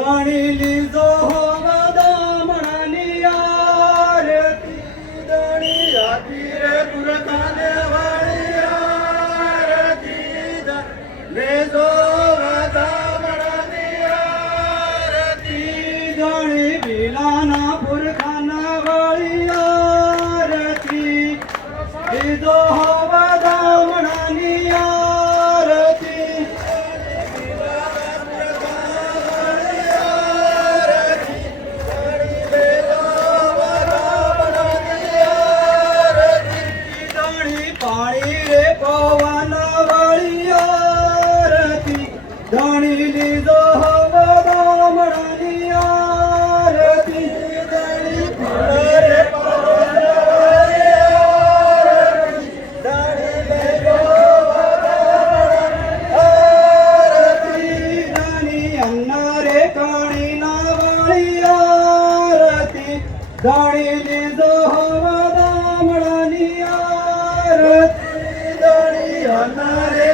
ધણી લીધો દામણાની આરતી ધણી આપી રે પુરખાને વાળી આરતી લેજો દામણાની આરતી ધણી વિલાના પુરખાના વાળી આરતી લીધો દામણાની આરતી પાણી રે પવન વાળી આરતી ધણી લીધો દામણાની આરતી ધણી પાણી રે પવન વાળી આરતી ધણી લીધો દામણાની આરતી ધણી અન્ના રે કાણીના વાળી આરતી ધણી લીધો દામણાની આરતી ધણી અન્ના રે